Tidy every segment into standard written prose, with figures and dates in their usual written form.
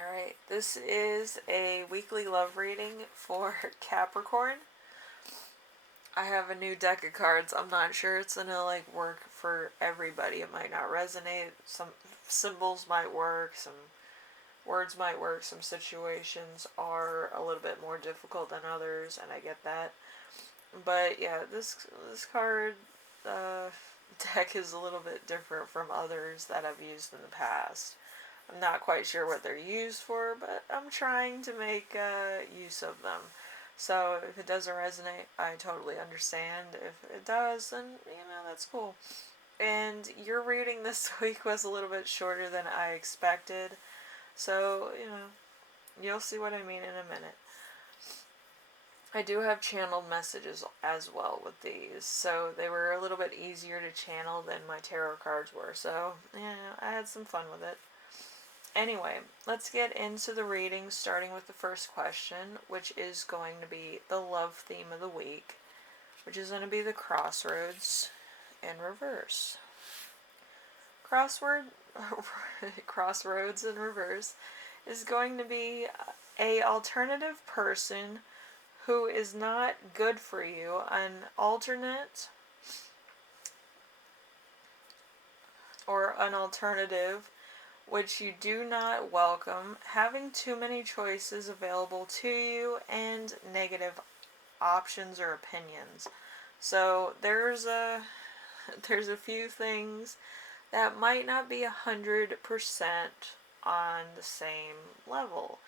Alright, this is a weekly love reading for Capricorn. I have a new deck of cards. I'm not sure it's gonna like work for everybody. It might not resonate. Some symbols might work, some words might work, some situations are a little bit more difficult than others, and I get that. But yeah, this card deck is a little bit different from others that I've used in the past. I'm not quite sure what they're used for, but I'm trying to make use of them. So if it doesn't resonate, I totally understand. If it does, then, that's cool. And your reading this week was a little bit shorter than I expected. So, you'll see what I mean in a minute. I do have channeled messages as well with these, so they were a little bit easier to channel than my tarot cards were. So, I had some fun with it. Anyway, let's get into the reading, starting with the first question, which is going to be the love theme of the week, which is going to be the crossroads in reverse. Crossroads in reverse is going to be a alternative person who is not good for you, an alternate or an alternative which you do not welcome, having too many choices available to you, and negative options or opinions. So there's a few things that might not be 100% on the same level.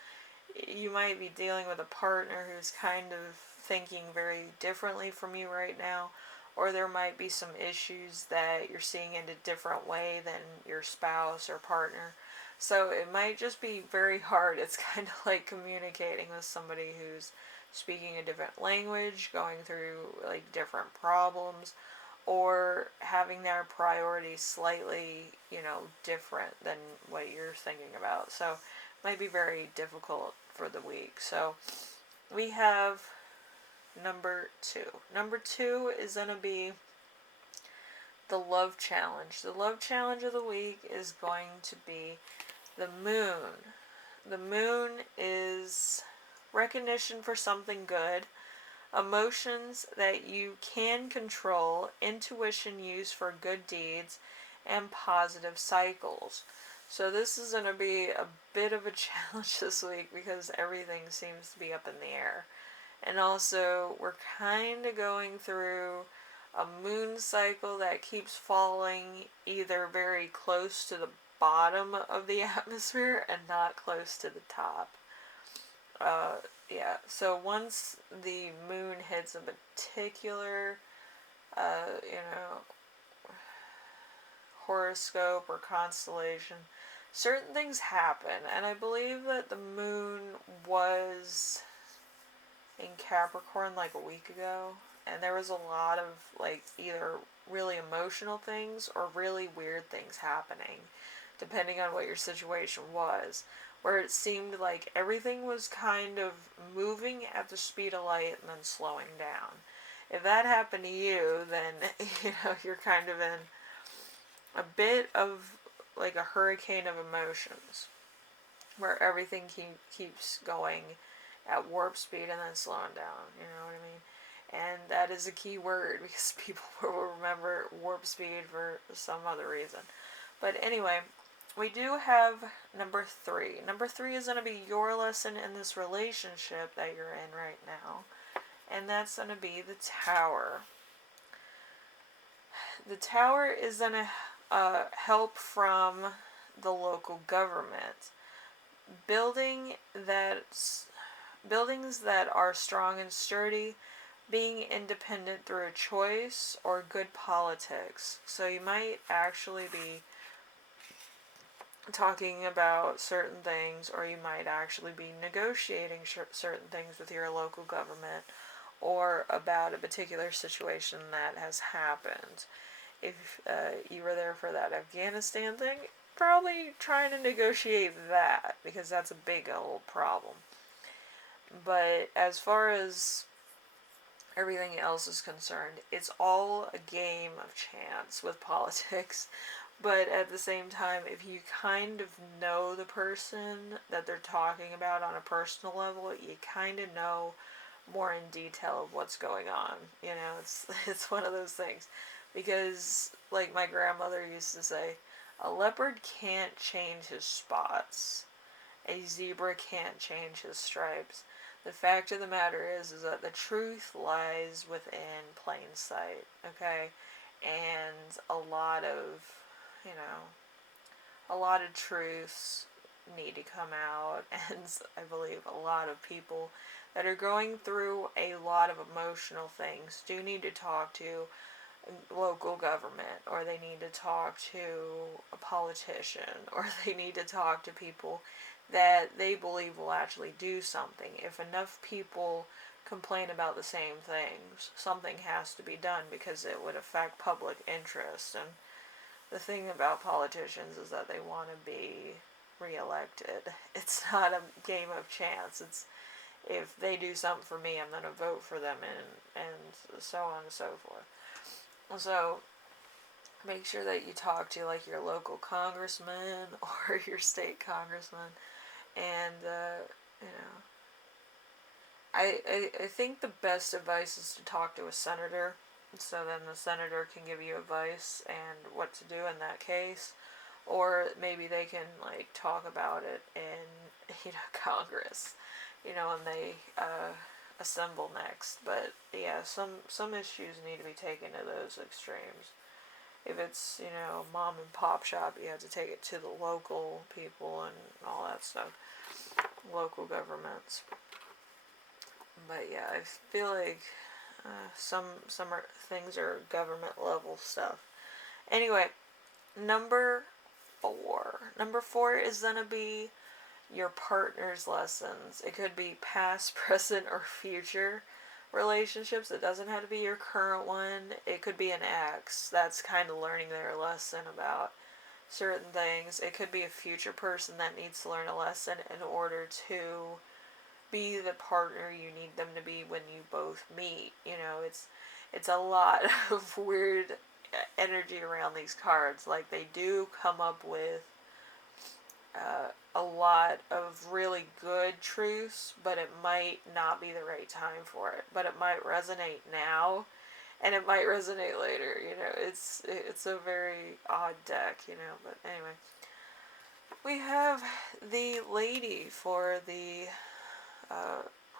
You might be dealing with a partner who's kind of thinking very differently from you right now, or there might be some issues that you're seeing in a different way than your spouse or partner. So it might just be very hard. It's kind of like communicating with somebody who's speaking a different language, going through like different problems, or having their priorities slightly, different than what you're thinking about. So it might be very difficult for the week. So we have number 2. Number 2 is going to be the love challenge. The love challenge of the week is going to be the moon. The moon is recognition for something good, emotions that you can control, intuition used for good deeds, and positive cycles. So this is going to be a bit of a challenge this week because everything seems to be up in the air. And also, we're kind of going through a moon cycle that keeps falling either very close to the bottom of the atmosphere and not close to the top. So once the moon hits a particular, horoscope or constellation, certain things happen. And I believe that the moon was in Capricorn like a week ago, and there was a lot of like either really emotional things or really weird things happening, depending on what your situation was, where it seemed like everything was kind of moving at the speed of light and then slowing down. If that happened to you, then you're kind of in a bit of like a hurricane of emotions, where everything keeps going at warp speed and then slowing down. You know what I mean? And that is a key word because people will remember warp speed for some other reason. But anyway, we do have number 3. Number 3 is going to be your lesson in this relationship that you're in right now. And that's going to be the Tower. The Tower is going to help from the local government. Buildings that are strong and sturdy, being independent through a choice, or good politics. So you might actually be talking about certain things, or you might actually be negotiating certain things with your local government, or about a particular situation that has happened. If you were there for that Afghanistan thing, probably trying to negotiate that, because that's a big old problem. But as far as everything else is concerned, it's all a game of chance with politics. But at the same time, if you kind of know the person that they're talking about on a personal level, you kind of know more in detail of what's going on. You know, it's one of those things. Because, like my grandmother used to say, a leopard can't change his spots. A zebra can't change his stripes. The fact of the matter is that the truth lies within plain sight, okay? And you know, a lot of truths need to come out, and I believe a lot of people that are going through a lot of emotional things do need to talk to local government, or they need to talk to a politician, or they need to talk to people that they believe will actually do something. If enough people complain about the same things, something has to be done because it would affect public interest. And the thing about politicians is that they want to be reelected. It's not a game of chance. It's if they do something for me, I'm going to vote for them, and so on and so forth. So make sure that you talk to like your local congressman or your state congressman, and you know, I think the best advice is to talk to a senator, so then the senator can give you advice and what to do in that case, or maybe they can like talk about it in Congress, when they assemble next. But yeah, some issues need to be taken to those extremes. If it's mom and pop shop, you have to take it to the local people and all that stuff, local governments. But yeah, I feel like some things are government level stuff. Anyway, number 4. Number 4 is gonna be your partner's lessons. It could be past, present, or future relationships. It doesn't have to be your current one. It could be an ex that's kind of learning their lesson about certain things. It could be a future person that needs to learn a lesson in order to be the partner you need them to be when you both meet. It's a lot of weird energy around these cards. Like, they do come up with a lot of really good truths, but it might not be the right time for it. But it might resonate now, and it might resonate later. It's a very odd deck. But anyway, we have the lady for the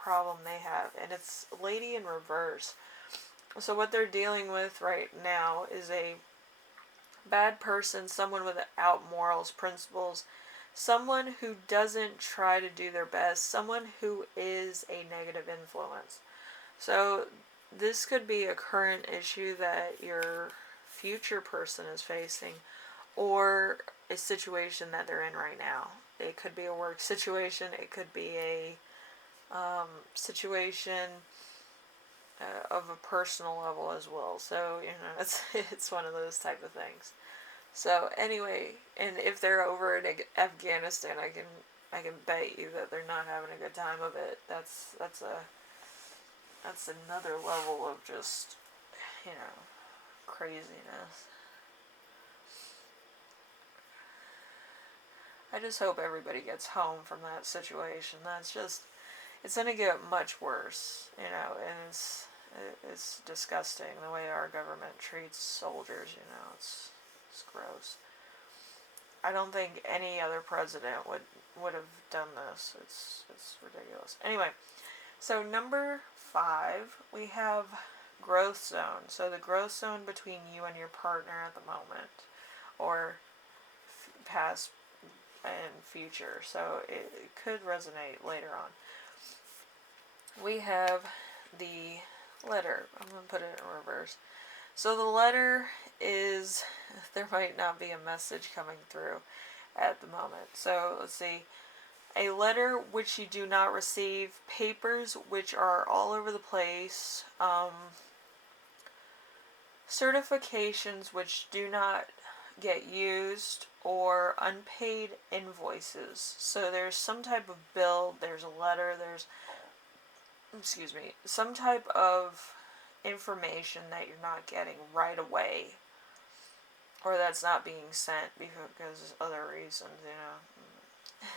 problem they have, and it's lady in reverse. So what they're dealing with right now is a bad person, someone without morals, principles, someone who doesn't try to do their best, someone who is a negative influence. So this could be a current issue that your future person is facing, or a situation that they're in right now. It could be a work situation, it could be a situation of a personal level as well. So it's one of those type of things. So anyway, and if they're over in Afghanistan, I can bet you that they're not having a good time of it. That's another level of just craziness. I just hope everybody gets home from that situation. It's going to get much worse, and it's disgusting the way our government treats soldiers. It's gross. I don't think any other president would have done this. It's ridiculous. Anyway, so number 5, we have growth zone. So the growth zone between you and your partner at the moment, or past and future. So it could resonate later on. We have the letter. I'm going to put it in reverse. So the letter is, there might not be a message coming through at the moment. So let's see. A letter which you do not receive, papers which are all over the place, certifications which do not get used, or unpaid invoices. So there's some type of bill, there's a letter, there's some type of information that you're not getting right away. or that's not being sent because of other reasons, you know.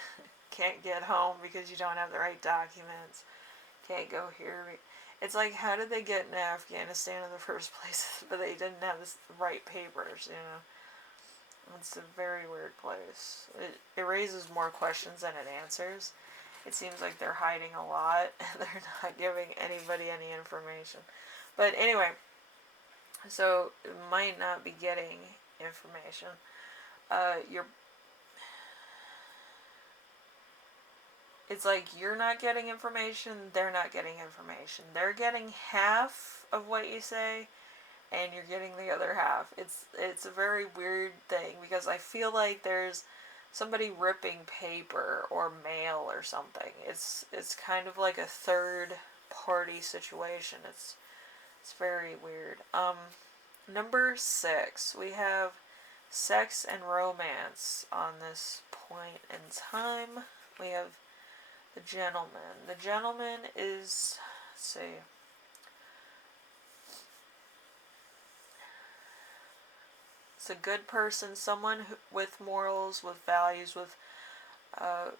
Can't get home because you don't have the right documents. Can't go here. It's like, how did they get into Afghanistan in the first place? But they didn't have the right papers, you know. It's a very weird place. It raises more questions than it answers. It seems like they're hiding a lot and they're not giving anybody any information. But anyway, so it might not be getting information. You're It's like you're not getting information, they're not getting information. They're getting half of what you say, and you're getting the other half. It's a very weird thing because I feel like there's somebody ripping paper or mail or something. It's kind of like a third party situation. It's very weird. Number 6, we have sex and romance on this point in time. We have the gentleman. The gentleman is, let's see, it's a good person, someone with morals, with values, uh,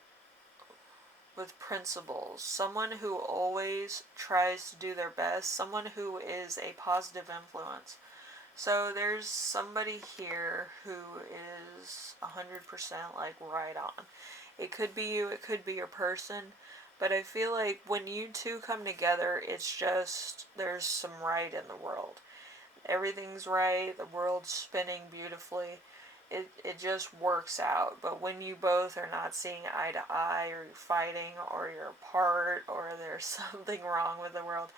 with principles, someone who always tries to do their best, someone who is a positive influence. So there's somebody here who is 100% like right on. It could be you, it could be your person, but I feel like when you two come together, it's just, there's some right in the world. Everything's right, the world's spinning beautifully. It just works out. But when you both are not seeing eye to eye, or you're fighting, or you're apart, or there's something wrong with the world,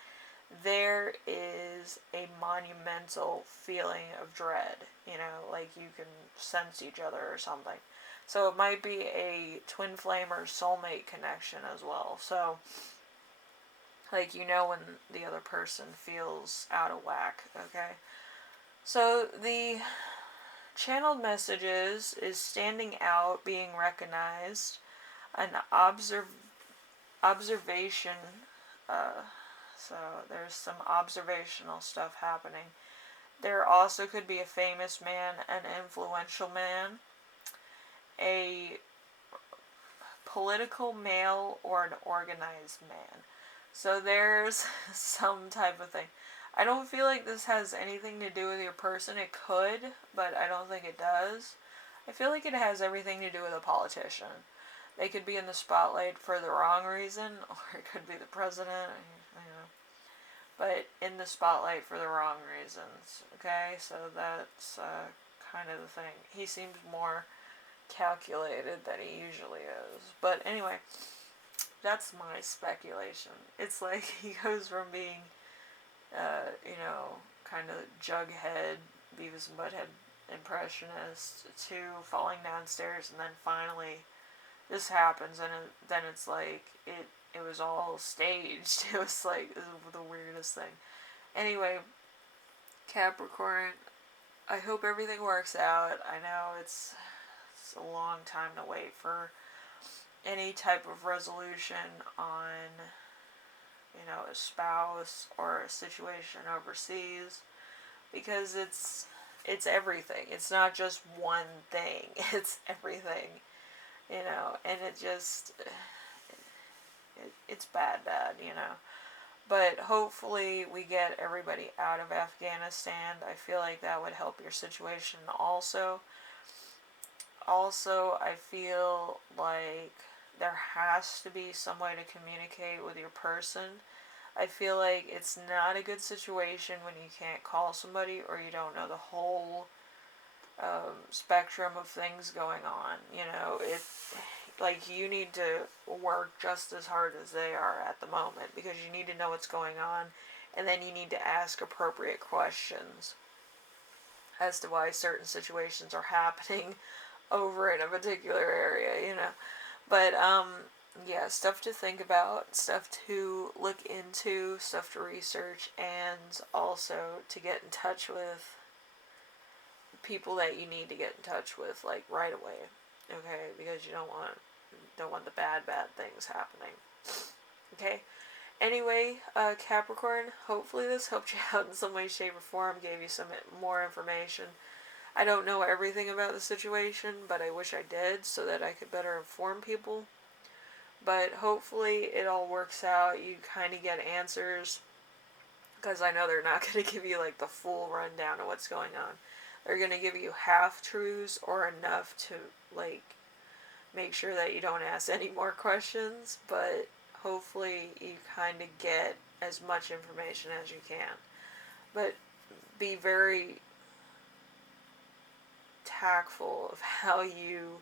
there is a monumental feeling of dread. You know, like you can sense each other or something. So it might be a twin flame or soulmate connection as well. So, like, you know when the other person feels out of whack, okay? So the channeled messages is standing out, being recognized, an observation, so there's some observational stuff happening. There also could be a famous man, an influential man, a political male, or an organized man. So there's some type of thing. I don't feel like this has anything to do with your person. It could, but I don't think it does. I feel like it has everything to do with a politician. They could be in the spotlight for the wrong reason, or it could be the president, you know. But in the spotlight for the wrong reasons, okay? So that's kind of the thing. He seems more calculated than he usually is. But anyway, that's my speculation. It's like he goes from being, you know, kind of jughead, Beavis and Butthead impressionist to falling downstairs, and then finally this happens, and then it's like it was all staged. It was like the weirdest thing. Anyway, Capricorn, I hope everything works out. I know it's a long time to wait for any type of resolution on, you know, a spouse or a situation overseas, because it's everything. It's not just one thing. It's everything, you know, and it's bad, you know. But hopefully we get everybody out of Afghanistan. I feel like that would help your situation also. Also, I feel like there has to be some way to communicate with your person. I feel like it's not a good situation when you can't call somebody, or you don't know the whole spectrum of things going on. You know, like you need to work just as hard as they are at the moment, because you need to know what's going on, and then you need to ask appropriate questions as to why certain situations are happening over in a particular area, you know. But yeah, stuff to think about, stuff to look into, stuff to research, and also to get in touch with people that you need to get in touch with, like, right away, okay? Because you don't want the bad things happening, okay? Anyway, Capricorn, hopefully this helped you out in some way, shape, or form, gave you some more information. I don't know everything about the situation, but I wish I did so that I could better inform people. But hopefully it all works out. You kind of get answers, because I know they're not going to give you like the full rundown of what's going on. They're going to give you half truths or enough to like make sure that you don't ask any more questions, but hopefully you kind of get as much information as you can. But be very tactful of how you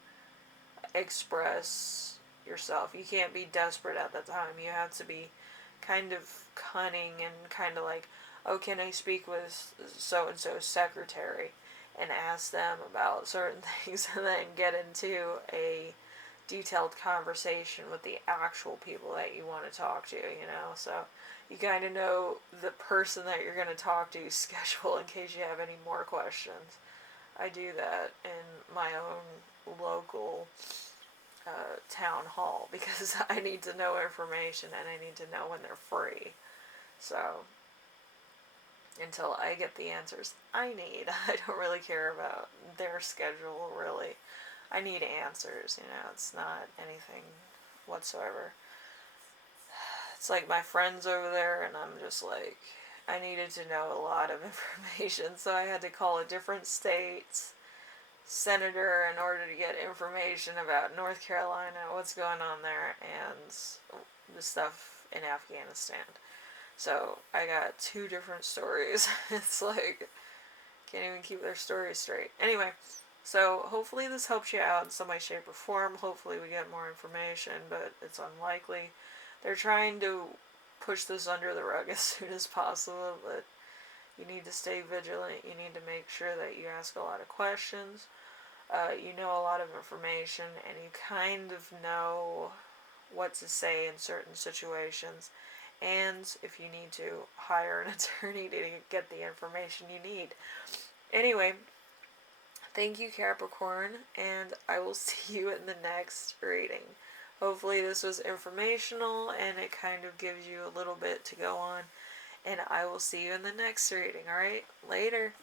express yourself. You can't be desperate at the time. You have to be kind of cunning and kind of like, oh, can I speak with so and so's secretary, and ask them about certain things, and then get into a detailed conversation with the actual people that you want to talk to, you know? So you kind of know the person that you're going to talk to schedule in case you have any more questions. I do that in my own local town hall because I need to know information and I need to know when they're free. So until I get the answers I need, I don't really care about their schedule, really. I need answers, you know, it's not anything whatsoever. It's like my friends over there, and I'm just like, I needed to know a lot of information, so I had to call a different state's senator in order to get information about North Carolina, what's going on there, and the stuff in Afghanistan. So I got two different stories. It's like, can't even keep their stories straight. Anyway, so hopefully this helps you out in some way, shape, or form. Hopefully we get more information, but it's unlikely. They're trying to push this under the rug as soon as possible, but you need to stay vigilant. You need to make sure that you ask a lot of questions. You know a lot of information, and you kind of know what to say in certain situations. And if you need to, hire an attorney to get the information you need. Anyway, thank you, Capricorn, and I will see you in the next reading. Hopefully this was informational and it kind of gives you a little bit to go on. And I will see you in the next reading, alright? Later.